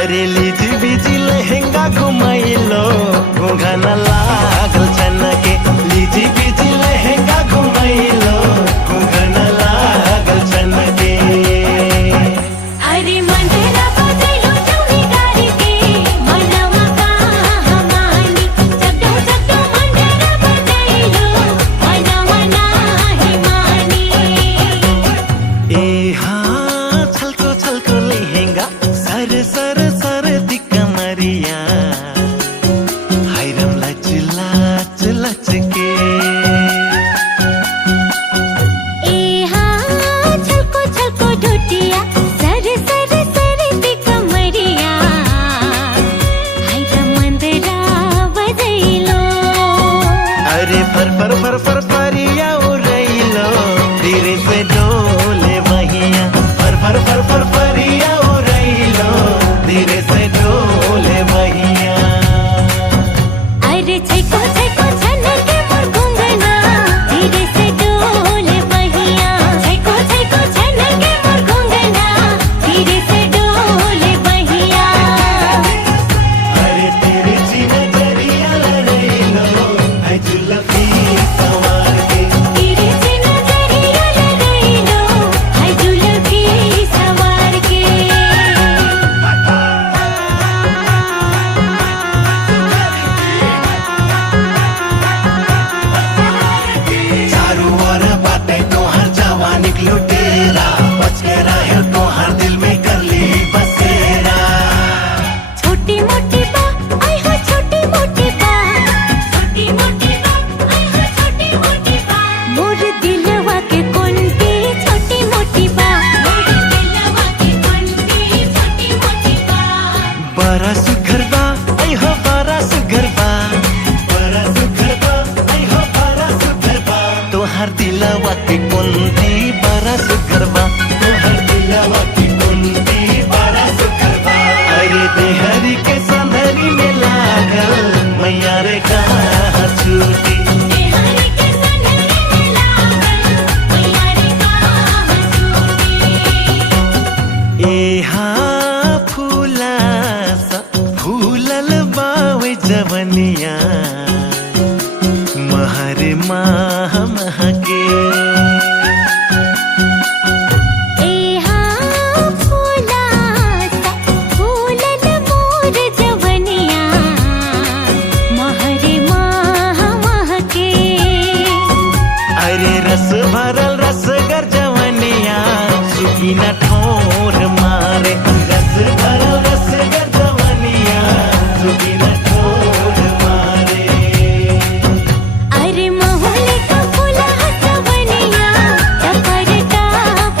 अरे लीजी बीजी लहंगा घुमाइलो घुंघन लागल छनके लीजी बीजी लहंगा घुमाइलो घुंघन लागल छनके अरे मंदरा बदलो चौनी गारी के मनवा का हमानी जगदो जगदो मंदरा बदलो मनवा नाही मानी ए हाँ छलको छलको लहंगा सर सर सर दी कमरिया हायरम लच लच लच के ए हाँ छलको छलको ढोटिया सर सर सर दी कमरिया हाय मंदरा बदलो अरे फर फर फर फर फरिया उड़ैलो धीरे से डोले बहिया फर फर फर फर फरिया उड़ैलो धीरे से डोले बहिया अरे छैको छैको छनके मोर घुंघना धीरे से डोले बहिया छैको छैको छनके मोर घुंघना धीरे से डोले बहिया अरे तेरे जीने जरिया लड़ैलो है जुल्फी सवार के तेरे से नजरिया लड़ैलो हाय जुल्फी सवार के चारों ओर बातें तोहर जवानी के लुटेरा बच के रहे तोहर दिल में कर ली बसेरा छोटी मोटी बा आई हो छोटी मोटी बा छोटी मोटी बा आई हो छोटी मोटी बा मोर दिलवा के कुंडी छोटी मोटी बा मोर दिलवा के कुंडी छोटी मोटी बा बड़ा सुघर बा आई हो बड़ा सुघर बा बड़ा सुघर बा आई हो बड़ा सुघर बा तोहर दिलवा के कुंडी बड़ा सुघर बा तोहर दिलवा के कुंडी बड़ा सुघर बा अरे देहरी के संधरी में लागल मैया रे कहाँ छूटी बिहारी के संधरी में लागल मैया रे कहाँ छूटी ए हाँ फूला सा फूलल बावे जवनिया महरे माह महके ए हाँ फूला सा फूलन मोर जवनिया महरे माह महके अरे रस भरल रसगर जवनिया सुखी न ठोर मारे रस भरल रसगर जवनिया सुखी न ठोर मारे अरे महुले का फूला हसवनिया टपरटा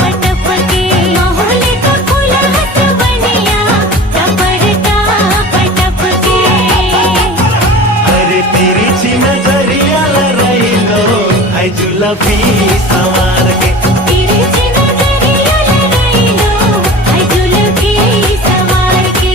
पटपके महुले का फूला हसवनिया टपरटा पटपके अरे तेरी ची नजरिया लड़ैलो है जुल्फी सवार के तेरे से नजरिया लड़ैलो हाय जुल्फी सवार के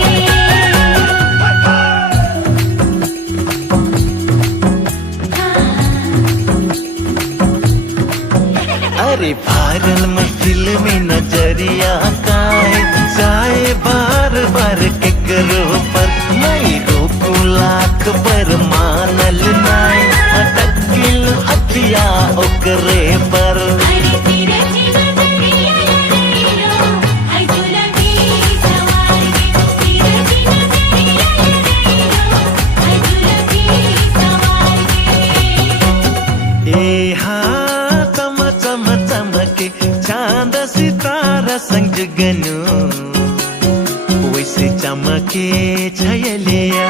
अरे भारल महफिल में नजरिया काए जाए बार बार के करो पर नहीं रोकू लाख पर मानल नाय अटकिल अखिया ओकरे पर अरे तेरे से नजरिया लड़ैलो हाय जुल्फी सवार के तेरे से नजरिया लड़ैलो हाय जुल्फी सवार के ए हाँ चम चम चमके चांद सितारा संग गनु वैसे चमके छयलिया